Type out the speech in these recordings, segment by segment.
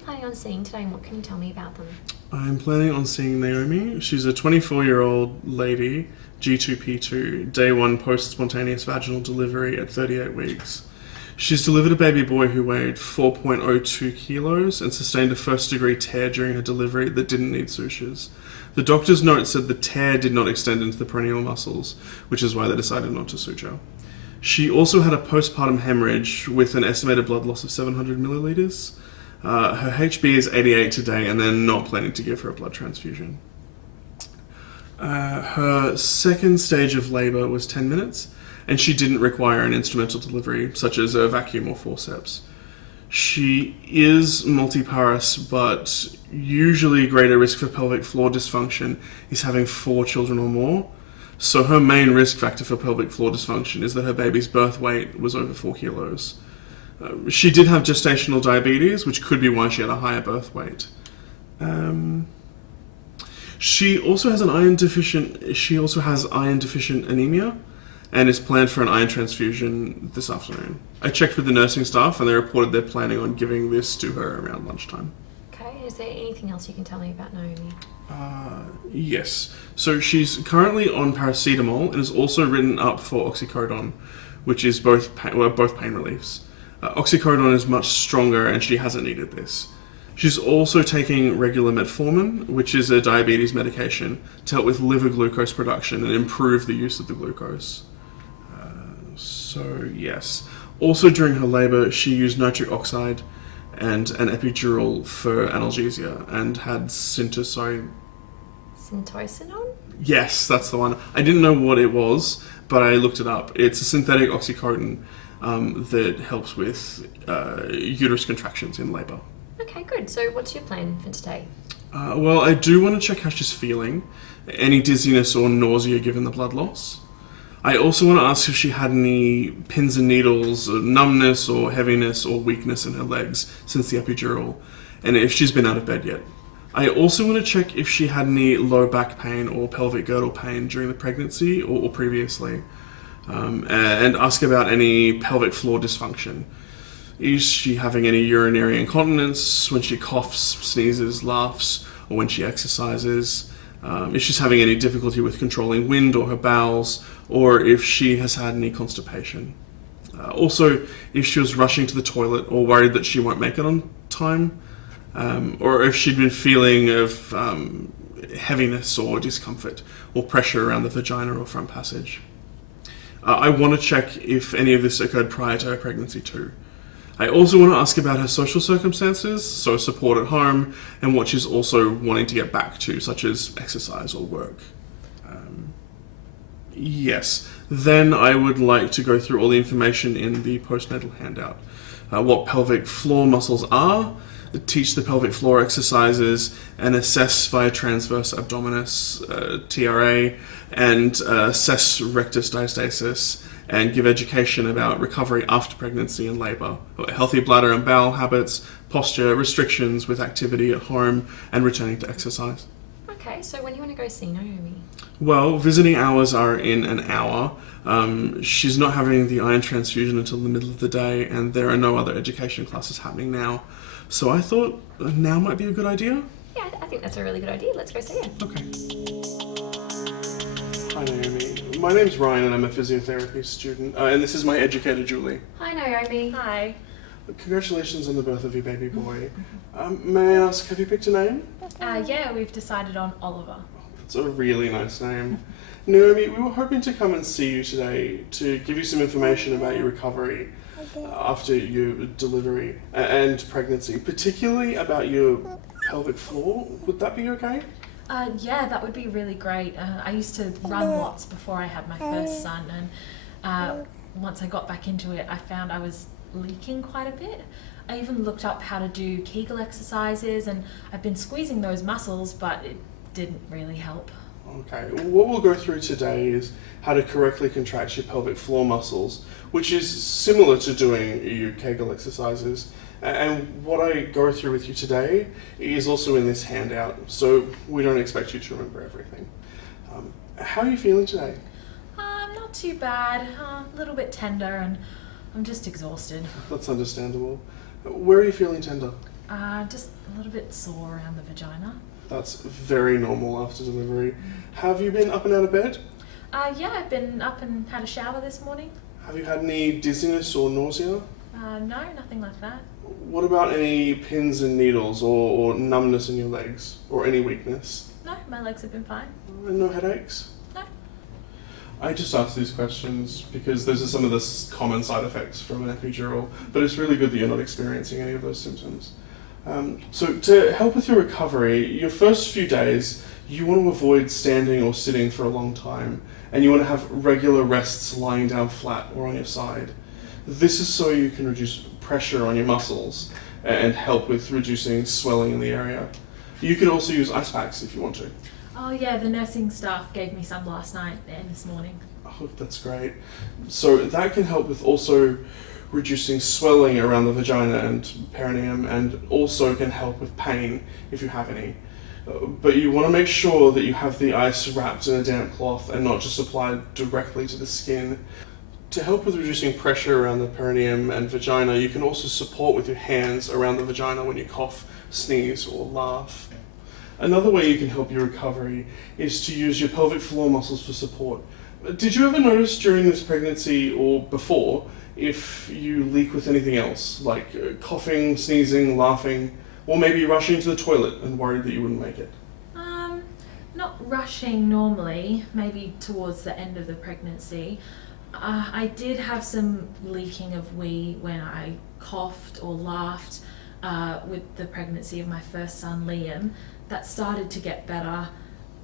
planning on seeing today and what can you tell me about them? I'm planning on seeing Naomi. She's a 24-year-old lady, G2P2, day 1 post-spontaneous vaginal delivery at 38 weeks. She's delivered a baby boy who weighed 4.02 kilos and sustained a first-degree tear during her delivery that didn't need sutures. The doctor's note said the tear did not extend into the perineal muscles, which is why they decided not to suture. She also had a postpartum hemorrhage with an estimated blood loss of 700 millilitres. Her HB is 88 today, and they're not planning to give her a blood transfusion. Her second stage of labour was 10 minutes, and she didn't require an instrumental delivery, such as a vacuum or forceps. She is multiparous, but usually greater risk for pelvic floor dysfunction is having 4 children or more. So her main risk factor for pelvic floor dysfunction is that her baby's birth weight was over 4 kilos. She did have gestational diabetes, which could be why she had a higher birth weight. She also has iron deficient anemia, and is planned for an iron transfusion this afternoon. I checked with the nursing staff, and they reported they're planning on giving this to her around lunchtime. Okay, is there anything else you can tell me about Naomi? Yes. So she's currently on paracetamol and is also written up for oxycodone, which is both pain reliefs. Oxycodone is much stronger, and she hasn't needed this. She's also taking regular metformin, which is a diabetes medication, to help with liver glucose production and improve the use of the glucose. Yes. Also during her labour, she used nitric oxide and an epidural for analgesia and had Syntocinon? Yes, that's the one. I didn't know what it was, but I looked it up. It's a synthetic oxycodone that helps with uterus contractions in labour. Okay, good. So what's your plan for today? Well, I do want to check how she's feeling. Any dizziness or nausea given the blood loss. I also want to ask if she had any pins and needles, numbness or heaviness or weakness in her legs since the epidural, and if she's been out of bed yet. I also want to check if she had any low back pain or pelvic girdle pain during the pregnancy or previously, and ask about any pelvic floor dysfunction. Is she having any urinary incontinence when she coughs, sneezes, laughs, or when she exercises? If she's having any difficulty with controlling wind or her bowels, or if she has had any constipation. Also, if she was rushing to the toilet or worried that she won't make it on time, or if she'd been feeling of heaviness or discomfort or pressure around the vagina or front passage. I want to check if any of this occurred prior to her pregnancy too. I also want to ask about her social circumstances, so support at home, and what she's also wanting to get back to, such as exercise or work. Yes. Then I would like to go through all the information in the postnatal handout. What pelvic floor muscles are, teach the pelvic floor exercises, and assess via transverse abdominis, TRA, and assess rectus diastasis, and give education about recovery after pregnancy and labour, healthy bladder and bowel habits, posture, restrictions with activity at home, and returning to exercise. Okay, so when do you want to go see Naomi? Well, visiting hours are in an hour. She's not having the iron transfusion until the middle of the day, and there are no other education classes happening now. So I thought now might be a good idea. Yeah, I think that's a really good idea. Let's go see her. Okay. Hi, Naomi. My name's Ryan, and I'm a physiotherapy student, and this is my educator, Julie. Hi, Naomi. Hi. Congratulations on the birth of your baby boy. May I ask, have you picked a name? Yeah, we've decided on Oliver. It's a really nice name. Naomi, we were hoping to come and see you today to give you some information about your recovery after your delivery and pregnancy, particularly about your pelvic floor. Would that be okay? Yeah, that would be really great. I used to run lots before I had my first son, and once I got back into it, I found I was leaking quite a bit. I even looked up how to do Kegel exercises, and I've been squeezing those muscles, but it didn't really help. Okay, what we'll go through today is how to correctly contract your pelvic floor muscles, which is similar to doing your Kegel exercises. And what I go through with you today is also in this handout, so we don't expect you to remember everything. How are you feeling today? Not too bad. A little bit tender, and I'm just exhausted. That's understandable. Where are you feeling tender? Just a little bit sore around the vagina. That's very normal after delivery. Have you been up and out of bed? Yeah, I've been up and had a shower this morning. Have you had any dizziness or nausea? No, nothing like that. What about any pins and needles or numbness in your legs or any weakness? No, my legs have been fine. And no headaches? No. I just ask these questions because those are some of the common side effects from an epidural, but it's really good that you're not experiencing any of those symptoms. So to help with your recovery, your first few days, you want to avoid standing or sitting for a long time, and you want to have regular rests lying down flat or on your side. This is so you can reduce pressure on your muscles and help with reducing swelling in the area. You can also use ice packs if you want to. Oh yeah, the nursing staff gave me some last night and this morning. Oh, that's great. So that can help with also reducing swelling around the vagina and perineum, and also can help with pain if you have any. But you want to make sure that you have the ice wrapped in a damp cloth and not just applied directly to the skin. To help with reducing pressure around the perineum and vagina, you can also support with your hands around the vagina when you cough, sneeze, or laugh. Another way you can help your recovery is to use your pelvic floor muscles for support. Did you ever notice during this pregnancy or before if you leak with anything else, like coughing, sneezing, laughing, or maybe rushing to the toilet and worried that you wouldn't make it? Not rushing normally, maybe towards the end of the pregnancy. I did have some leaking of wee when I coughed or laughed with the pregnancy of my first son, Liam. That started to get better,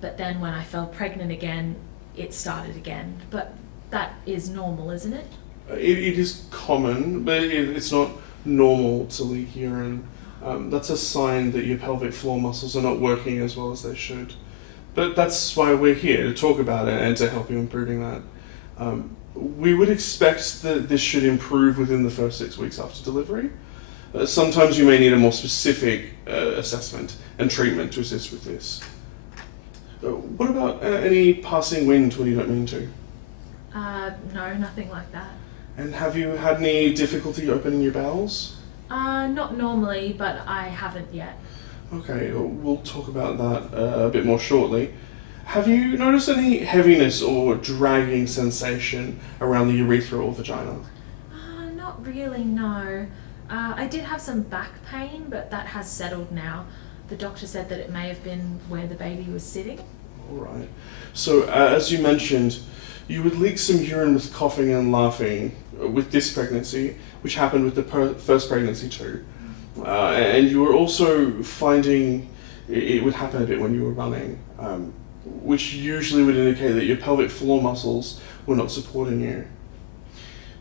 but then when I fell pregnant again, it started again. But that is normal, isn't it? It is common, but it's not normal to leak urine. That's a sign that your pelvic floor muscles are not working as well as they should. But that's why we're here, to talk about it and to help you improving that. We would expect that this should improve within the first 6 weeks after delivery. Sometimes you may need a more specific assessment and treatment to assist with this. What about any passing wind when you don't mean to? No, nothing like that. And have you had any difficulty opening your bowels? Not normally, but I haven't yet. Okay, we'll talk about that a bit more shortly. Have you noticed any heaviness or dragging sensation around the urethra or vagina? Not really, no. I did have some back pain, but that has settled now. The doctor said that it may have been where the baby was sitting. All right. So, as you mentioned, you would leak some urine with coughing and laughing with this pregnancy, which happened with the first pregnancy too. And you were also finding it would happen a bit when you were running, which usually would indicate that your pelvic floor muscles were not supporting you.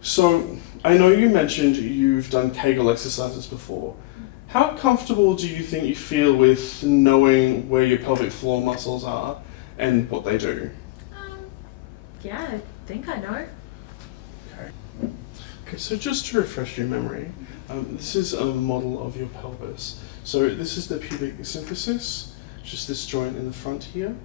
So, I know you mentioned you've done Kegel exercises before. How comfortable do you think you feel with knowing where your pelvic floor muscles are and what they do? Yeah, I think I know. Okay, so just to refresh your memory, this is a model of your pelvis. So this is the pubic symphysis, just this joint in the front here.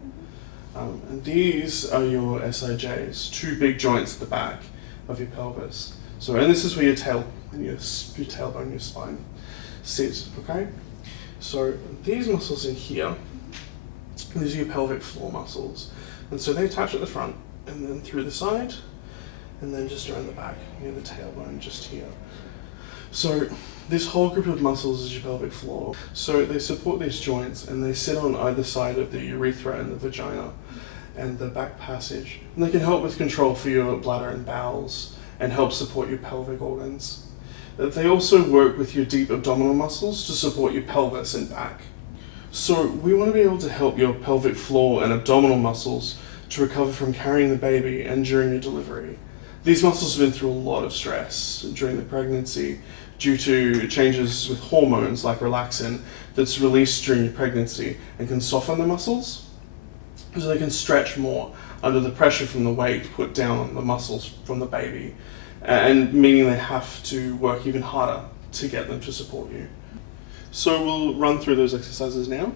And these are your SIJs, two big joints at the back of your pelvis. So, and this is where your tail and your tailbone, your spine sit, okay? So these muscles in here, these are your pelvic floor muscles. And so they attach at the front and then through the side and then just around the back, near the tailbone, just here. So this whole group of muscles is your pelvic floor. So they support these joints and they sit on either side of the urethra and the vagina and the back passage. And they can help with control for your bladder and bowels and help support your pelvic organs. They also work with your deep abdominal muscles to support your pelvis and back. So we want to be able to help your pelvic floor and abdominal muscles to recover from carrying the baby and during your delivery. These muscles have been through a lot of stress during the pregnancy due to changes with hormones like relaxin that's released during your pregnancy and can soften the muscles so they can stretch more under the pressure from the weight put down on the muscles from the baby, and meaning they have to work even harder to get them to support you. So we'll run through those exercises now.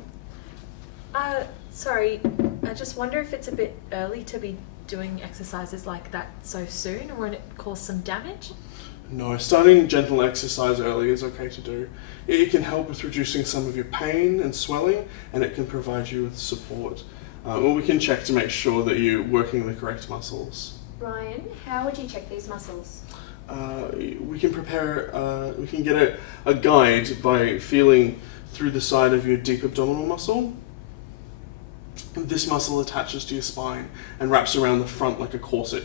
Sorry, I just wonder if it's a bit early to be doing exercises like that so soon, or would it cause some damage? No, starting gentle exercise early is okay to do. It can help with reducing some of your pain and swelling, and it can provide you with support. Or we can check to make sure that you're working the correct muscles. Ryan, how would you check these muscles? We can we can get a guide by feeling through the side of your deep abdominal muscle. This muscle attaches to your spine and wraps around the front like a corset.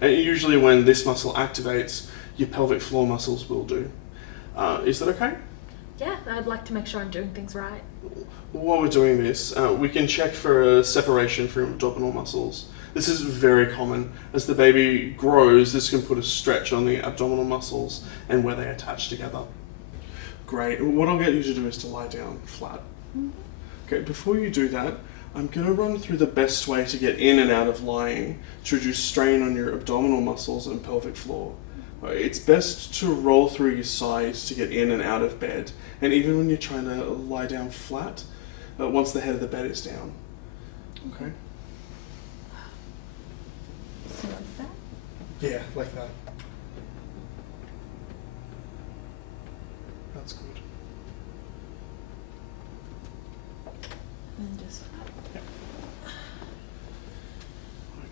And usually when this muscle activates, your pelvic floor muscles will do. Is that okay? Yeah, I'd like to make sure I'm doing things right. While we're doing this, we can check for a separation from abdominal muscles. This is very common. As the baby grows, this can put a stretch on the abdominal muscles and where they attach together. Great. What I'll get you to do is to lie down flat. Okay, before you do that, I'm going to run through the best way to get in and out of lying to reduce strain on your abdominal muscles and pelvic floor. It's best to roll through your sides to get in and out of bed, and even when you're trying to lie down flat, once the head of the bed is down. Okay? So like that? Yeah, like that. That's good. And just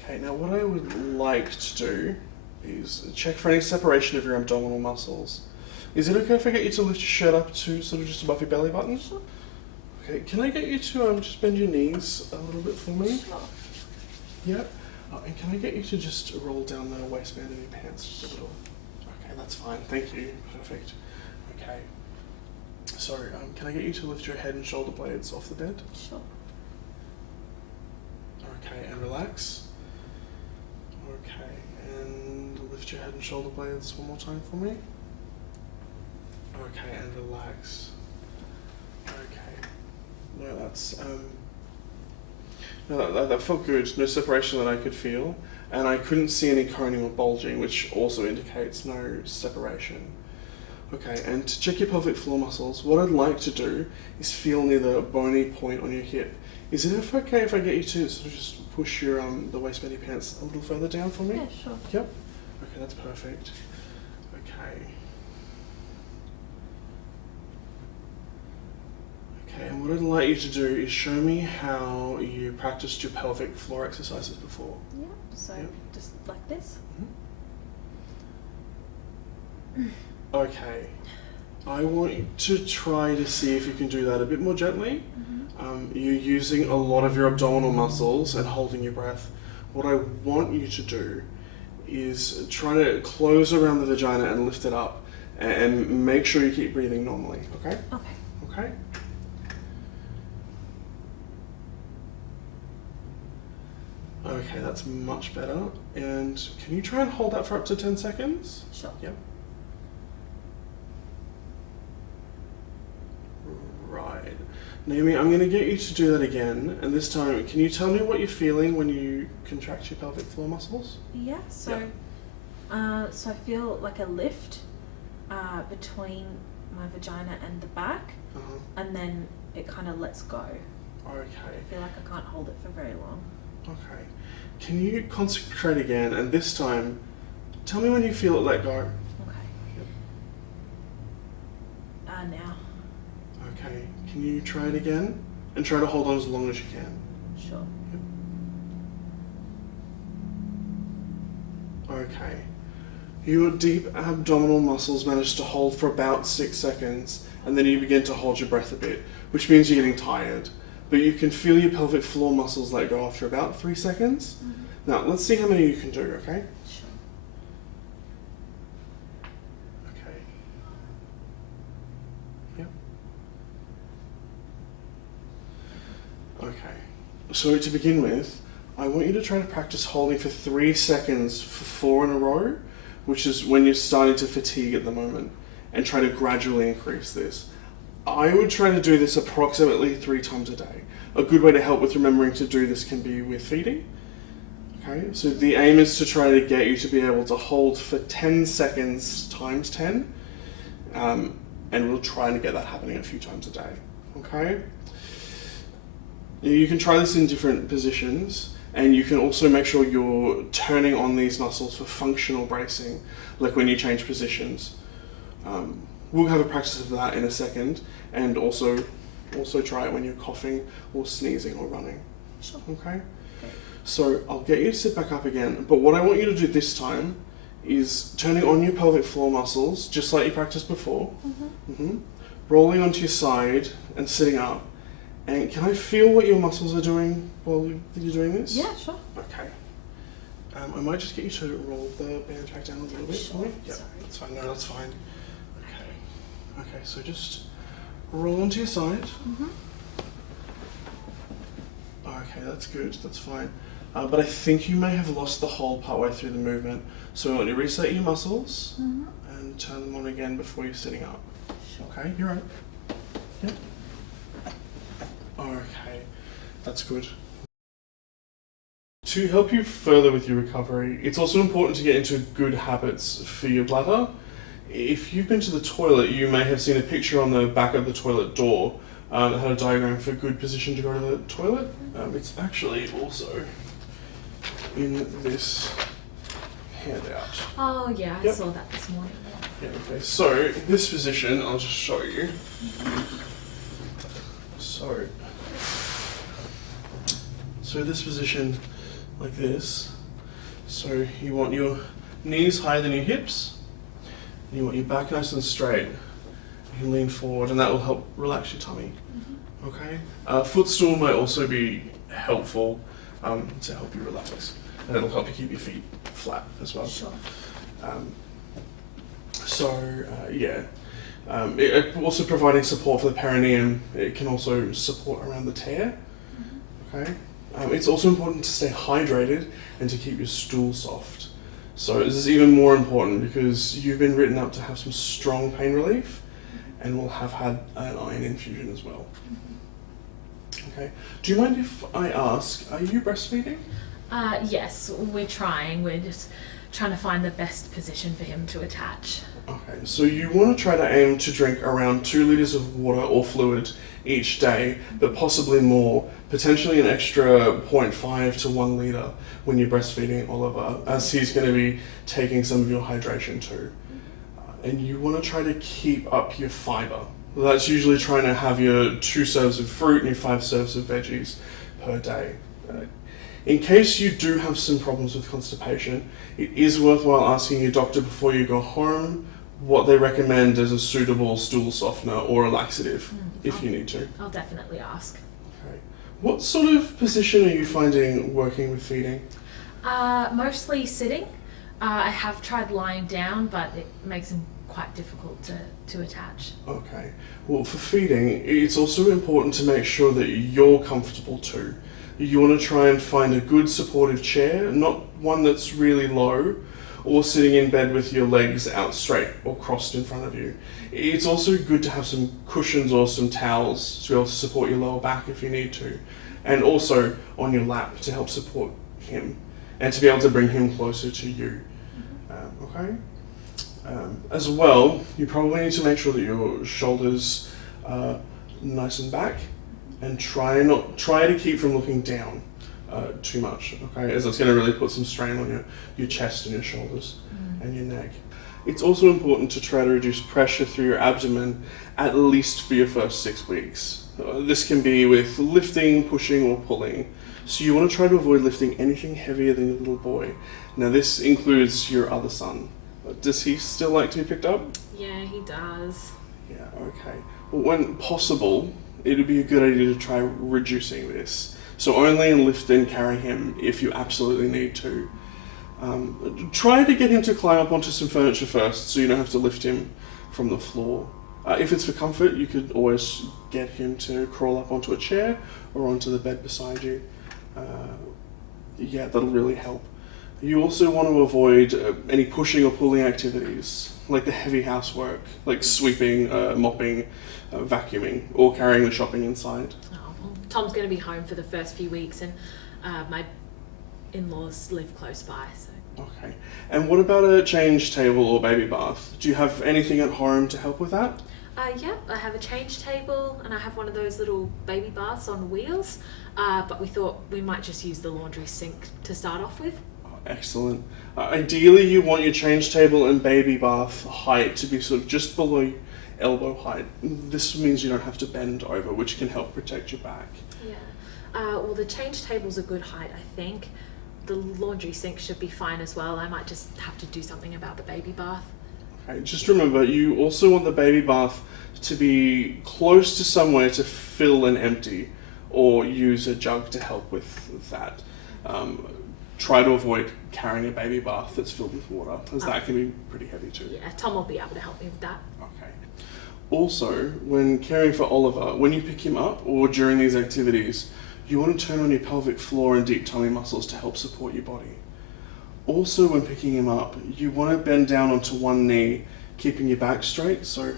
Okay, now what I would like to do is check for any separation of your abdominal muscles. Is it okay if I get you to lift your shirt up to sort of just above your belly button? Sure. Okay, can I get you to just bend your knees a little bit for me? Sure. Yeah. And can I get you to just roll down the waistband of your pants just a little? Okay, that's fine. Thank you. Perfect. Okay. So, can I get you to lift your head and shoulder blades off the bed? Sure. Okay, and relax. Okay, and lift your head and shoulder blades one more time for me. Okay, and relax. Okay. No, that's no, that felt good. No separation that I could feel, and I couldn't see any coning or bulging, which also indicates no separation. Okay, and to check your pelvic floor muscles, what I'd like to do is feel near the bony point on your hip. Is it okay if I get you to sort of just push your the waistband of your pants a little further down for me? Yeah, sure. Yep. Okay, that's perfect. Okay. Okay, and what I'd like you to do is show me how you practiced your pelvic floor exercises before. Yeah, so Yep. just like this. Okay. I want you to try to see if you can do that a bit more gently. You're using a lot of your abdominal muscles and holding your breath. What I want you to do is try to close around the vagina and lift it up, and make sure you keep breathing normally, okay? Okay. Okay? Okay, that's much better. And can you try and hold that for up to 10 seconds? Sure. Yep. Right. Naomi, I'm going to get you to do that again, and this time, can you tell me what you're feeling when you contract your pelvic floor muscles? Yeah, so so I feel like a lift between my vagina and the back, and then it kind of lets go. Okay. I feel like I can't hold it for very long. Okay. Can you concentrate again, and this time, tell me when you feel it let go. Okay. Yep. Now. Okay. Can you try it again? And try to hold on as long as you can. Sure. Yep. Okay. Your deep abdominal muscles manage to hold for about 6 seconds, and then you begin to hold your breath a bit, which means you're getting tired. But you can feel your pelvic floor muscles let go after about 3 seconds. Now, let's see how many you can do, okay? Sure. Okay. Yep. Okay. So to begin with, I want you to try to practice holding for 3 seconds for 4 in a row, which is when you're starting to fatigue at the moment, and try to gradually increase this. I would try to do this approximately 3 times a day. A good way to help with remembering to do this can be with feeding. Okay, so the aim is to try to get you to be able to hold for 10 seconds times 10, and we'll try and get that happening a few times a day. Okay? You can try this in different positions, And you can also make sure you're turning on these muscles for functional bracing, like when you change positions. We'll have a practice of that in a second, and also try it when you're coughing or sneezing or running. Sure. Okay? So I'll get you to sit back up again, but what I want you to do this time is turning on your pelvic floor muscles, just like you practiced before. Rolling onto your side and sitting up. And can I feel what your muscles are doing while you're doing this? Yeah, sure. Okay. I might just get you to roll the band back down a little bit for me. Yeah, Sorry. that's fine. No, that's fine. Okay. Okay, so just roll onto your side. Okay, that's good. That's fine. But I think you may have lost the hold partway through the movement. So we want you to reset your muscles and turn them on again before you're sitting up. Okay, you're right. Yep. Okay, that's good. To help you further with your recovery, it's also important to get into good habits for your bladder. If you've been to the toilet, you may have seen a picture on the back of the toilet door that had a diagram for good position to go to the toilet. It's actually also in this handout. Oh yeah, I Yep. saw that this morning. Yeah, okay, so this position, I'll just show you. So this position, like this. So you want your knees higher than your hips. You want your back nice and straight. You can lean forward, and that will help relax your tummy. Okay. Footstool might also be helpful to help you relax, and it'll help you keep your feet flat as well. Sure. It also providing support for the perineum. It can also support around the tear. Okay. It's also important to stay hydrated and to keep your stool soft. So this is even more important because you've been written up to have some strong pain relief, and will have had an iron infusion as well. Okay. Do you mind if I ask, are you breastfeeding? Yes, we're trying. We're just trying to find the best position for him to attach. Okay, so you want to try to aim to drink around 2 litres of water or fluid each day, but possibly more, potentially an extra 0.5 to 1 litre when you're breastfeeding Oliver, as he's going to be taking some of your hydration too. And you want to try to keep up your fibre. That's usually trying to have your 2 serves of fruit and your 5 serves of veggies per day. In case you do have some problems with constipation, it is worthwhile asking your doctor before you go home what they recommend as a suitable stool softener or a laxative, if you need to. I'll definitely ask. Okay. What sort of position are you finding working with feeding? Mostly sitting. I have tried lying down, but it makes him quite difficult to attach. Okay. Well, for feeding, it's also important to make sure that you're comfortable too. You want to try and find a good supportive chair, not one that's really low, or sitting in bed with your legs out straight or crossed in front of you. It's also good to have some cushions or some towels to be able to support your lower back if you need to, and also on your lap to help support him and to be able to bring him closer to you. Okay? As well, you probably need to make sure that your shoulders are nice and back, and try to keep from looking down too much, okay? As it's going to really put some strain on your chest and your shoulders and your neck. It's also important to try to reduce pressure through your abdomen, at least for your first 6 weeks. This can be with lifting, pushing, or pulling. So you want to try to avoid lifting anything heavier than your little boy. Now this includes your other son. Does he still like to be picked up? Yeah, he does. Yeah, okay. Well, when possible, it would be a good idea to try reducing this. So only lift and carry him if you absolutely need to. Try to get him to climb up onto some furniture first, so you don't have to lift him from the floor. If it's for comfort, you could always get him to crawl up onto a chair or onto the bed beside you. Yeah, that'll really help. You also want to avoid any pushing or pulling activities, like the heavy housework, like sweeping, mopping, vacuuming, or carrying the shopping inside. Oh, well, Tom's going to be home for the first few weeks, and my in-laws live close by. So. Okay. And what about a change table or baby bath? Do you have anything at home to help with that? Yeah, I have a change table and I have one of those little baby baths on wheels, but we thought we might just use the laundry sink to start off with. Excellent. Ideally, you want your change table and baby bath height to be sort of just below elbow height. This means you don't have to bend over, which can help protect your back. Yeah. Well, the change table's a good height, I think. The laundry sink should be fine as well. I might just have to do something about the baby bath. Okay, just remember, you also want the baby bath to be close to somewhere to fill and empty, or use a jug to help with that. Try to avoid carrying a baby bath that's filled with water, as that can be pretty heavy too. Yeah, Tom will be able to help me with that. Okay. Also, when caring for Oliver, when you pick him up or during these activities, you want to turn on your pelvic floor and deep tummy muscles to help support your body. Also, when picking him up, you want to bend down onto one knee, keeping your back straight. So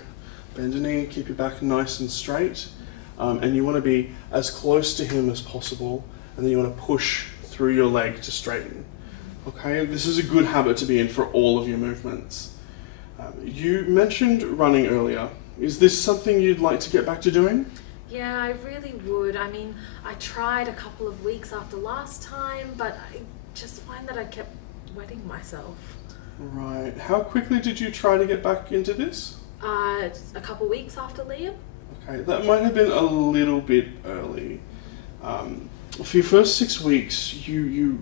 bend a knee, keep your back nice and straight, and you want to be as close to him as possible, and then you want to push through your leg to straighten. Okay, this is a good habit to be in for all of your movements. You mentioned running earlier. Is this something you'd like to get back to doing? Yeah, I really would. I mean, I tried a couple of weeks after last time, but I just find that I kept wetting myself. Right. How quickly did you try to get back into this? A couple weeks after Liam. Okay, that might have been a little bit early. For your first 6 weeks, you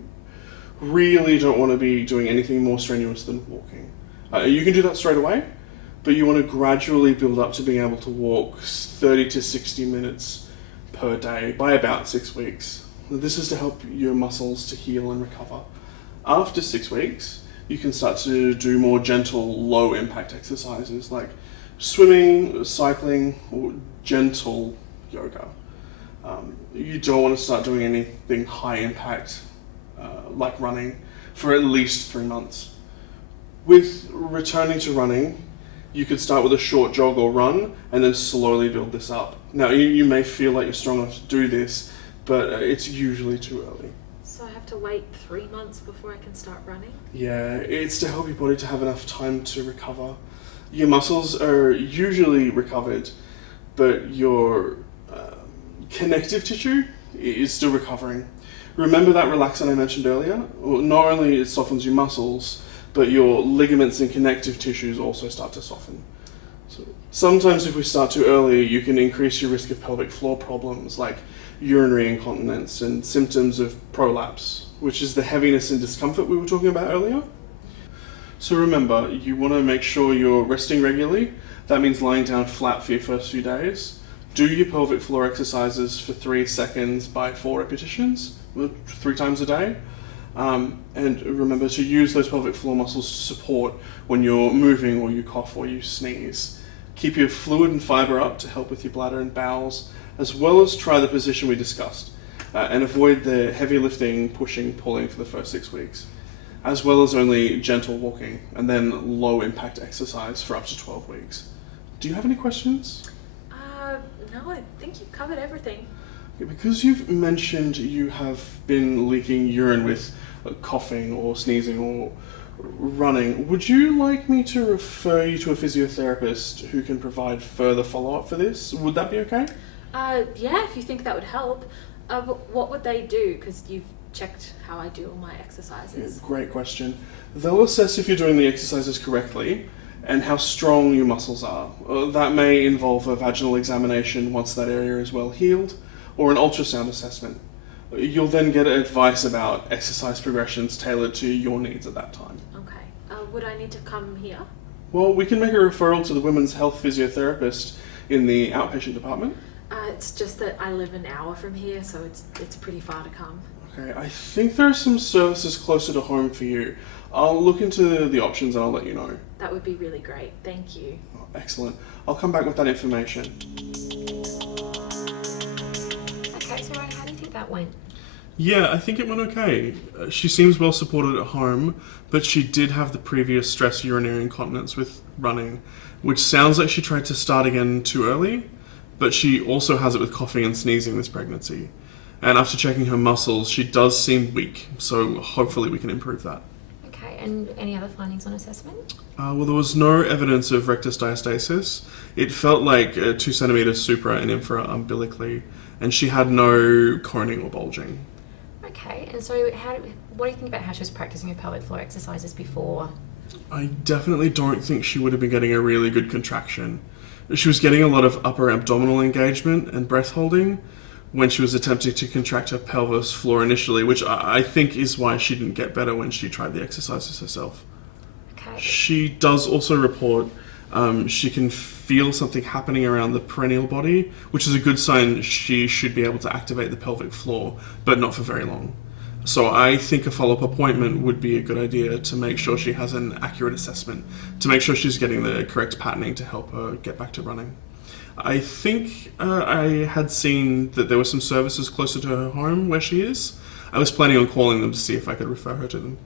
really don't want to be doing anything more strenuous than walking. You can do that straight away, but you want to gradually build up to being able to walk 30 to 60 minutes per day by about 6 weeks. This is to help your muscles to heal and recover. After 6 weeks, you can start to do more gentle, low impact exercises like swimming, cycling, or gentle yoga. You don't want to start doing anything high impact like running for at least 3 months. With returning to running, you could start with a short jog or run and then slowly build this up. Now, you may feel like you're strong enough to do this, but it's usually too early. So I have to wait 3 months before I can start running? Yeah, it's to help your body to have enough time to recover. Your muscles are usually recovered, but your connective tissue is still recovering. Remember that relaxant I mentioned earlier? Well, not only it softens your muscles, but your ligaments and connective tissues also start to soften. So sometimes if we start too early, you can increase your risk of pelvic floor problems like urinary incontinence and symptoms of prolapse, which is the heaviness and discomfort we were talking about earlier. So remember, you want to make sure you're resting regularly. That means lying down flat for your first few days. Do your pelvic floor exercises for 3 seconds by 4 repetitions, 3 times a day. And remember to use those pelvic floor muscles to support when you're moving or you cough or you sneeze. Keep your fluid and fiber up to help with your bladder and bowels, as well as try the position we discussed. And avoid the heavy lifting, pushing, pulling for the first 6 weeks, as well as only gentle walking and then low impact exercise for up to 12 weeks. Do you have any questions? No, I think you've covered everything. Because you've mentioned you have been leaking urine with coughing or sneezing or running, would you like me to refer you to a physiotherapist who can provide further follow-up for this? Would that be okay? Yeah, if you think that would help. But what would they do? Because you've checked how I do all my exercises. Yeah, great question. They'll assess if you're doing the exercises correctly and how strong your muscles are. That may involve a vaginal examination once that area is well healed, or an ultrasound assessment. You'll then get advice about exercise progressions tailored to your needs at that time. Okay. Would I need to come here? Well, we can make a referral to the women's health physiotherapist in the outpatient department. It's just that I live an hour from here, so it's pretty far to come. Okay, I think there are some services closer to home for you. I'll look into the options and I'll let you know. That would be really great. Thank you. Oh, excellent. I'll come back with that information. Okay, so Ryan, how do you think that went? Yeah, I think it went okay. She seems well supported at home, but she did have the previous stress urinary incontinence with running, which sounds like she tried to start again too early, but she also has it with coughing and sneezing this pregnancy. And after checking her muscles, she does seem weak, so hopefully we can improve that. Okay, Okay, and any other findings on assessment? Well, there was no evidence of rectus diastasis. It felt like 2 centimeters supra and infra umbilically, and she had no coning or bulging. Okay, and so what do you think about how she was practicing her pelvic floor exercises before? I definitely don't think she would have been getting a really good contraction. She was getting a lot of upper abdominal engagement and breath holding when she was attempting to contract her pelvis floor initially, which I think is why she didn't get better when she tried the exercises herself. Okay. She does also report she can feel something happening around the perineal body, which is a good sign she should be able to activate the pelvic floor, but not for very long. So I think a follow-up appointment would be a good idea to make sure she has an accurate assessment, to make sure she's getting the correct patterning to help her get back to running. I think I had seen that there were some services closer to her home where she is. I was planning on calling them to see if I could refer her to them.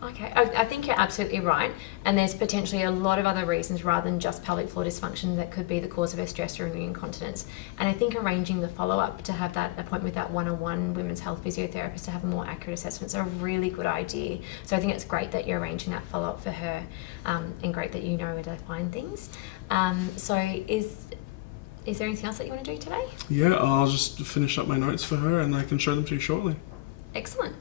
Okay, I think you're absolutely right, and there's potentially a lot of other reasons rather than just pelvic floor dysfunction that could be the cause of her stress urinary incontinence. And I think arranging the follow-up to have that appointment with that one-on-one women's health physiotherapist to have a more accurate assessment is a really good idea. So I think it's great that you're arranging that follow-up for her, and great that you know where to find things. So is there anything else that you want to do today? Yeah, I'll just finish up my notes for her and I can show them to you shortly. Excellent.